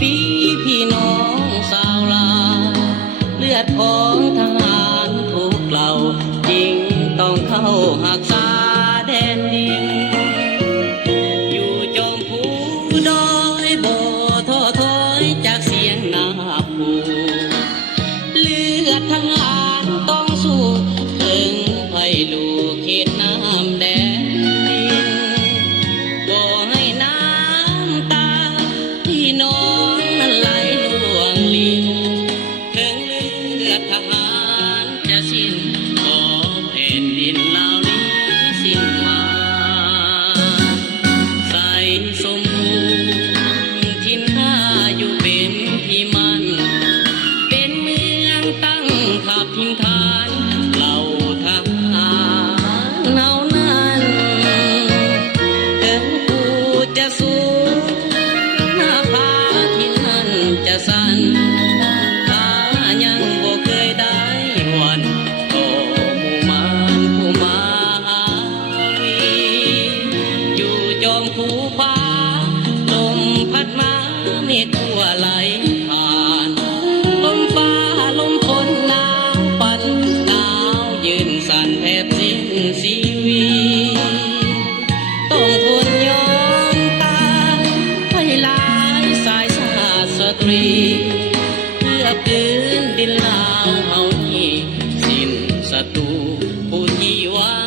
ปีพี่น้องสาวลาเลือดของทหารถูกเหล่าจริงต้องเข้าหักษาแดนดินอยู่จอมภูดอยบ่ท้อถอยจากเสียงนาปูเลือดทหารต้องสู้ถึงไผ่ลูกเขตน้ำแดงดินบ่ให้น้ำตาพี่น้องนั้นไหลล่วงลิ้นถึงเลือดทหารจะสิ้นขอแผ่นดินเหล่านี้สิ้นมาใส่สมบูรณ์ทินข้าอยู่เป็นที่มันเป็นเมืองตั้งขับทินฐานเหล่าทหารเหล่านั้นถึงกูจะสูงหน้าผาที่นั่นจะสั่นข้ายังบ่เคยได้หวั่นต่อหมู่มารผู้มาหาวีอยู่จอมภูผาลมพัดมาเมฆทั่วไหลผ่านลมฟ้าลมฝนหนาวปั่นหนาวยืนสั่นแทบสิ้นชีวิตต้องทนยอมตายให้หลายสายชาติสตรีเพื่อคืนดินลาวเฮานี้สิ้นศัตรูผู้ที่หวัง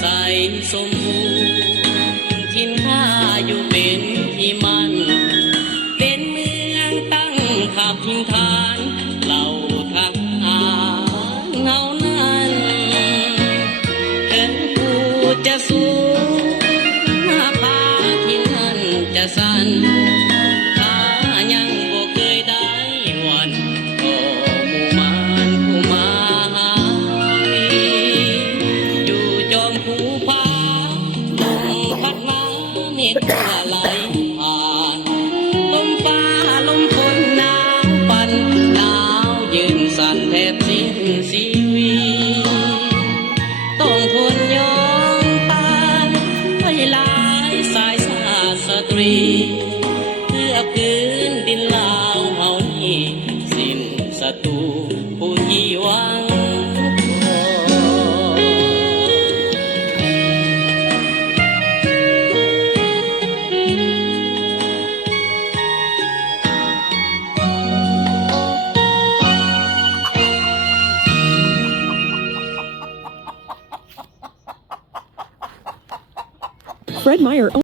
ใส่สมบูรณ์ทินข้าอยู่เป็นที่มันเป็นเมืองตั้งขับทินฐานเหล่าทหารเหล่านั้นถึงกูจะสูงหน้าผาที่นั่นจะสั่นข้ายังบ่เคยได้หวั่นต่อหมู่มารผู้มาหาวีอยู่จอมภูผาลมพัดมาเมฆทั่วไหลผ่านลมฟ้าลมฝนหนาวปั่นหนาวยืนสั่นแทบสิ้นชีวิตต้องทนยอมตายให้หลายสายชาติสตรีเพื่อคืนดินลาวเฮานี้สิ้นศัตรูผู้ที่หวังFred Meyer